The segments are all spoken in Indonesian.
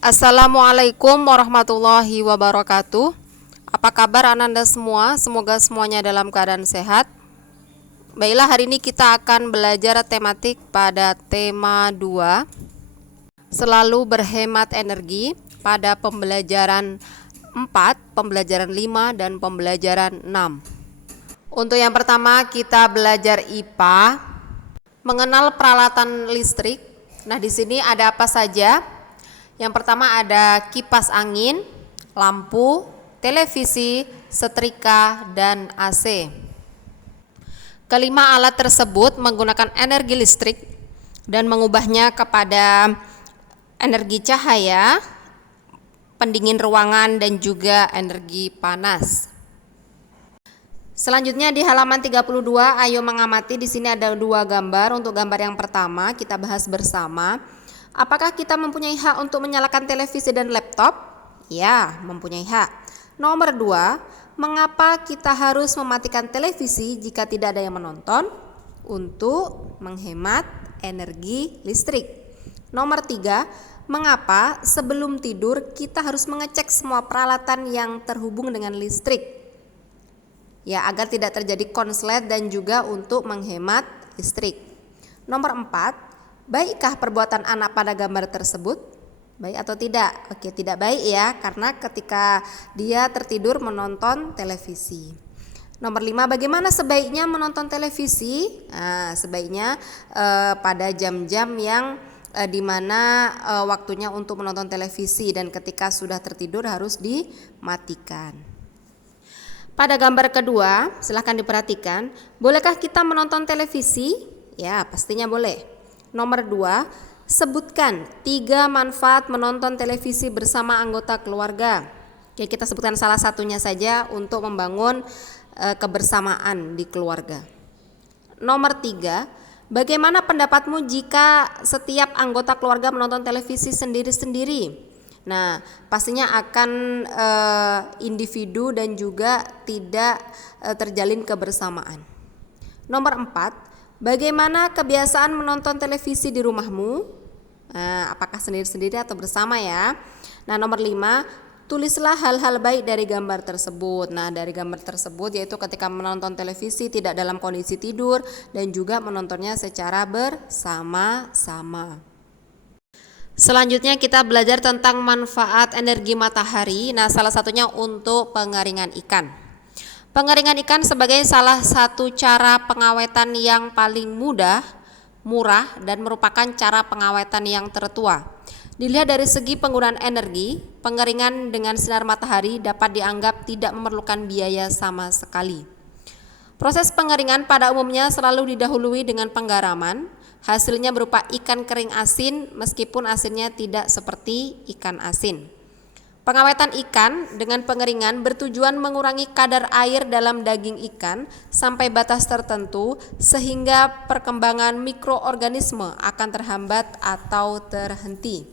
Assalamualaikum warahmatullahi wabarakatuh. Apa kabar Ananda semua? Semoga semuanya dalam keadaan sehat. Baiklah, hari ini kita akan belajar tematik pada tema 2, selalu berhemat energi, pada pembelajaran 4, pembelajaran 5, dan pembelajaran 6. Untuk yang pertama kita belajar IPA, mengenal peralatan listrik. Nah, di sini ada apa saja? Yang pertama ada kipas angin, lampu, televisi, setrika, dan AC. Kelima alat tersebut menggunakan energi listrik dan mengubahnya kepada energi cahaya, pendingin ruangan, dan juga energi panas. Selanjutnya di halaman 32, ayo mengamati. Di sini ada 2 gambar. Untuk gambar yang pertama kita bahas bersama. Apakah kita mempunyai hak untuk menyalakan televisi dan laptop? Ya, mempunyai hak. Nomor 2, mengapa kita harus mematikan televisi jika tidak ada yang menonton? Untuk menghemat energi listrik. Nomor 3, mengapa sebelum tidur kita harus mengecek semua peralatan yang terhubung dengan listrik? Ya, agar tidak terjadi konslet dan juga untuk menghemat listrik. Nomor 4, baikkah perbuatan anak pada gambar tersebut? Baik atau tidak? Oke, tidak baik ya, karena ketika dia tertidur menonton televisi. Nomor 5, bagaimana sebaiknya menonton televisi? Nah, sebaiknya pada jam-jam yang dimana waktunya untuk menonton televisi, dan ketika sudah tertidur harus dimatikan. Pada gambar kedua, silahkan diperhatikan, bolehkah kita menonton televisi? Ya, pastinya boleh. Nomor 2, sebutkan 3 manfaat menonton televisi bersama anggota keluarga. Oke, kita sebutkan salah satunya saja untuk membangun kebersamaan di keluarga. Nomor 3, bagaimana pendapatmu jika setiap anggota keluarga menonton televisi sendiri-sendiri? Nah, pastinya akan individu dan juga tidak terjalin kebersamaan. Nomor 4, bagaimana kebiasaan menonton televisi di rumahmu? Nah, apakah sendiri-sendiri atau bersama ya? Nah, nomor 5, tulislah hal-hal baik dari gambar tersebut. Nah, dari gambar tersebut yaitu ketika menonton televisi tidak dalam kondisi tidur dan juga menontonnya secara bersama-sama. Selanjutnya kita belajar tentang manfaat energi matahari. Nah, salah satunya untuk pengeringan ikan. Pengeringan ikan sebagai salah satu cara pengawetan yang paling mudah, murah, dan merupakan cara pengawetan yang tertua. Dilihat dari segi penggunaan energi, pengeringan dengan sinar matahari dapat dianggap tidak memerlukan biaya sama sekali. Proses pengeringan pada umumnya selalu didahului dengan penggaraman. Hasilnya berupa ikan kering asin, meskipun asinnya tidak seperti ikan asin. Pengawetan ikan dengan pengeringan bertujuan mengurangi kadar air dalam daging ikan sampai batas tertentu sehingga perkembangan mikroorganisme akan terhambat atau terhenti.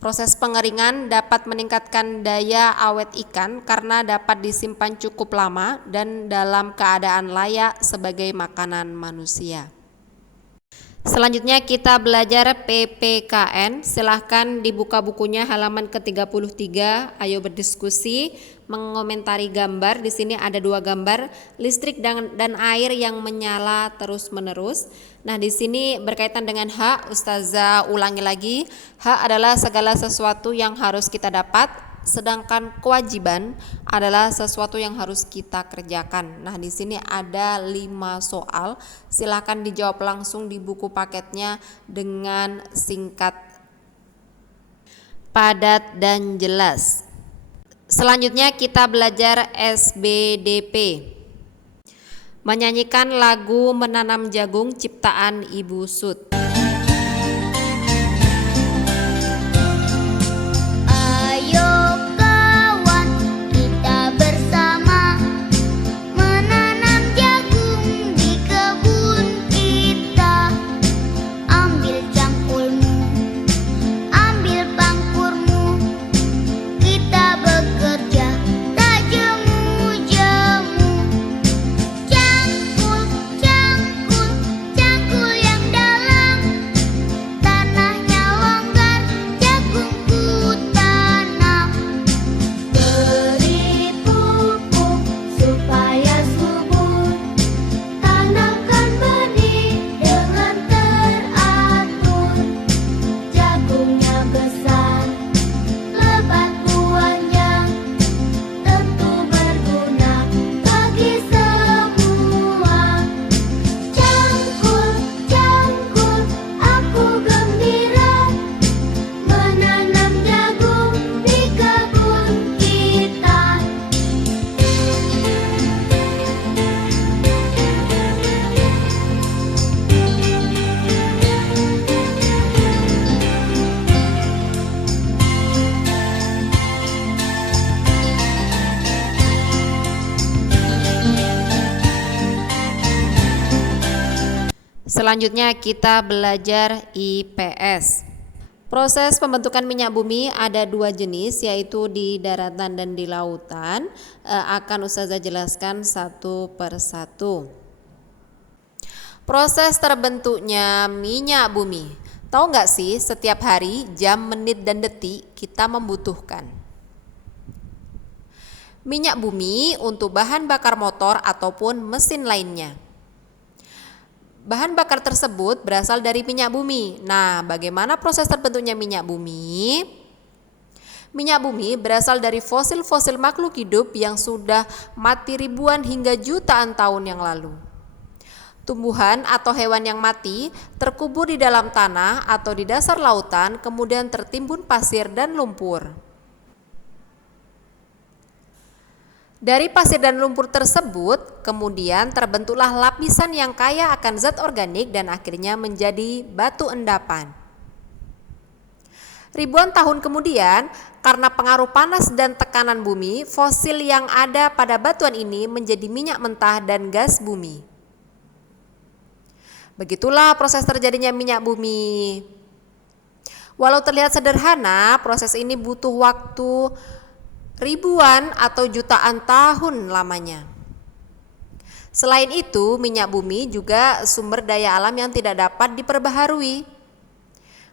Proses pengeringan dapat meningkatkan daya awet ikan karena dapat disimpan cukup lama dan dalam keadaan layak sebagai makanan manusia. Selanjutnya kita belajar PPKN. Silahkan dibuka bukunya halaman ke-33. Ayo berdiskusi, mengomentari gambar. Di sini ada 2 gambar, listrik dan air yang menyala terus-menerus. Nah, di sini berkaitan dengan hak. Ustazah ulangi lagi, hak adalah segala sesuatu yang harus kita dapat, sedangkan kewajiban adalah sesuatu yang harus kita kerjakan. Nah, di sini ada 5 soal. Silakan dijawab langsung di buku paketnya dengan singkat, padat, dan jelas. Selanjutnya kita belajar SBDP. Menyanyikan lagu Menanam Jagung ciptaan Ibu Sud. Cangkul yang dalam Selanjutnya kita belajar IPS. Proses pembentukan minyak bumi ada dua jenis, yaitu di daratan dan di lautan. Akan Ustazah jelaskan satu per satu. Proses terbentuknya minyak bumi. Tahu nggak sih, setiap hari, jam, menit, dan detik kita membutuhkan minyak bumi untuk bahan bakar motor ataupun mesin lainnya. Bahan bakar tersebut berasal dari minyak bumi. Nah, bagaimana proses terbentuknya minyak bumi? Minyak bumi berasal dari fosil-fosil makhluk hidup yang sudah mati ribuan hingga jutaan tahun yang lalu. Tumbuhan atau hewan yang mati terkubur di dalam tanah atau di dasar lautan, kemudian tertimbun pasir dan lumpur. Dari pasir dan lumpur tersebut, kemudian terbentuklah lapisan yang kaya akan zat organik dan akhirnya menjadi batu endapan. Ribuan tahun kemudian, karena pengaruh panas dan tekanan bumi, fosil yang ada pada batuan ini menjadi minyak mentah dan gas bumi. Begitulah proses terjadinya minyak bumi. Walau terlihat sederhana, proses ini butuh waktu ribuan atau jutaan tahun lamanya. Selain itu, minyak bumi juga sumber daya alam yang tidak dapat diperbaharui.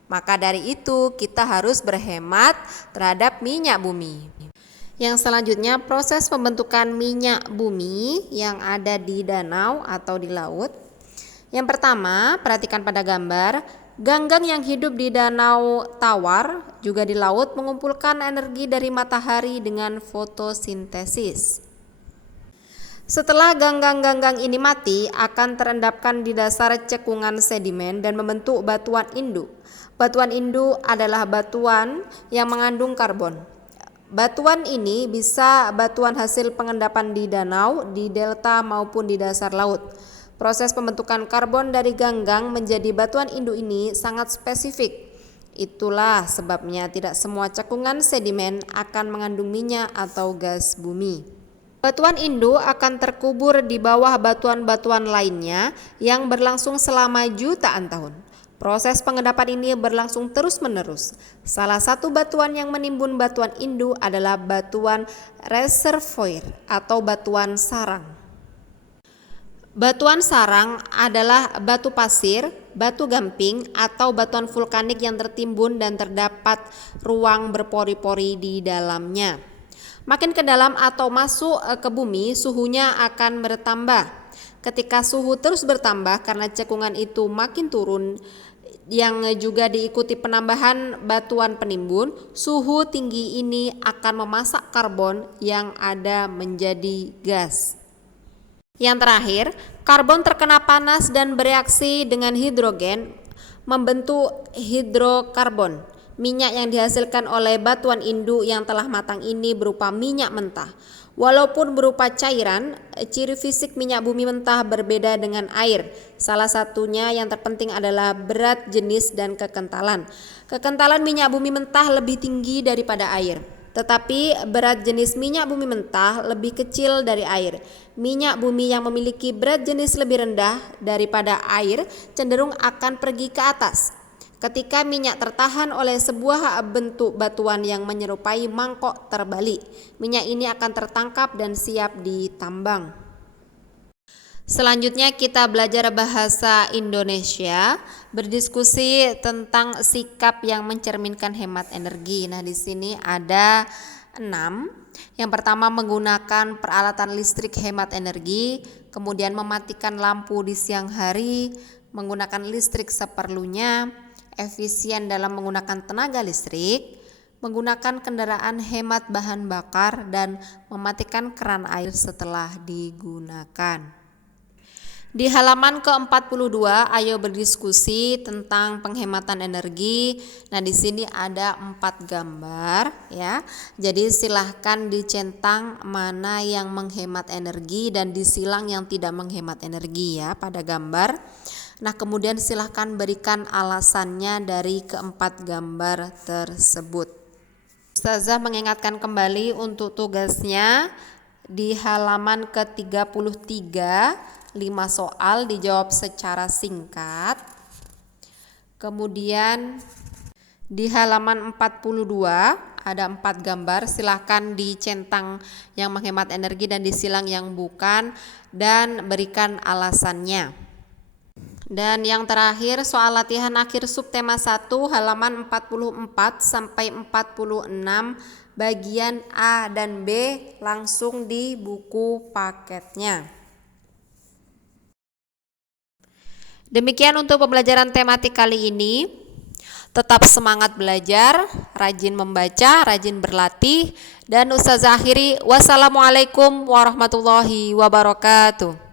Maka dari itu, kita harus berhemat terhadap minyak bumi. Yang selanjutnya, proses pembentukan minyak bumi yang ada di danau atau di laut. Yang pertama, perhatikan pada gambar. Ganggang yang hidup di danau tawar juga di laut mengumpulkan energi dari matahari dengan fotosintesis. Setelah ganggang-ganggang ini mati, akan terendapkan di dasar cekungan sedimen dan membentuk batuan induk. Batuan induk adalah batuan yang mengandung karbon. Batuan ini bisa batuan hasil pengendapan di danau, di delta maupun di dasar laut. Proses pembentukan karbon dari ganggang menjadi batuan induk ini sangat spesifik. Itulah sebabnya tidak semua cekungan sedimen akan mengandung minyak atau gas bumi. Batuan induk akan terkubur di bawah batuan-batuan lainnya yang berlangsung selama jutaan tahun. Proses pengendapan ini berlangsung terus-menerus. Salah satu batuan yang menimbun batuan induk adalah batuan reservoir atau batuan sarang. Batuan sarang adalah batu pasir, batu gamping, atau batuan vulkanik yang tertimbun dan terdapat ruang berpori-pori di dalamnya. Makin ke dalam atau masuk ke bumi, suhunya akan bertambah. Ketika suhu terus bertambah karena cekungan itu makin turun, yang juga diikuti penambahan batuan penimbun, suhu tinggi ini akan memasak karbon yang ada menjadi gas. Yang terakhir, karbon terkena panas dan bereaksi dengan hidrogen membentuk hidrokarbon. Minyak yang dihasilkan oleh batuan induk yang telah matang ini berupa minyak mentah. Walaupun berupa cairan, ciri fisik minyak bumi mentah berbeda dengan air. Salah satunya yang terpenting adalah berat, jenis, dan kekentalan. Kekentalan minyak bumi mentah lebih tinggi daripada air. Tetapi berat jenis minyak bumi mentah lebih kecil dari air. Minyak bumi yang memiliki berat jenis lebih rendah daripada air cenderung akan pergi ke atas. Ketika minyak tertahan oleh sebuah bentuk batuan yang menyerupai mangkok terbalik, minyak ini akan tertangkap dan siap ditambang. Selanjutnya kita belajar bahasa Indonesia, berdiskusi tentang sikap yang mencerminkan hemat energi. Nah, di sini ada 6. Yang pertama, menggunakan peralatan listrik hemat energi, kemudian mematikan lampu di siang hari, menggunakan listrik seperlunya, efisien dalam menggunakan tenaga listrik, menggunakan kendaraan hemat bahan bakar, dan mematikan keran air setelah digunakan. Di halaman ke-42, ayo berdiskusi tentang penghematan energi. Nah, di sini ada 4 gambar ya. Jadi silahkan dicentang mana yang menghemat energi dan disilang yang tidak menghemat energi ya pada gambar. Nah, kemudian silahkan berikan alasannya dari keempat gambar tersebut. Ustazah mengingatkan kembali untuk tugasnya. di halaman ke-33, 5 soal dijawab secara singkat. Kemudian di halaman 42 ada 4 gambar, silahkan dicentang yang menghemat energi dan disilang yang bukan dan berikan alasannya. Dan yang terakhir soal latihan akhir subtema 1 halaman 44 sampai 46 bagian A dan B langsung di buku paketnya. Demikian untuk pembelajaran tematik kali ini. Tetap semangat belajar, rajin membaca, rajin berlatih. Dan Ustazah akhiri, wassalamualaikum warahmatullahi wabarakatuh.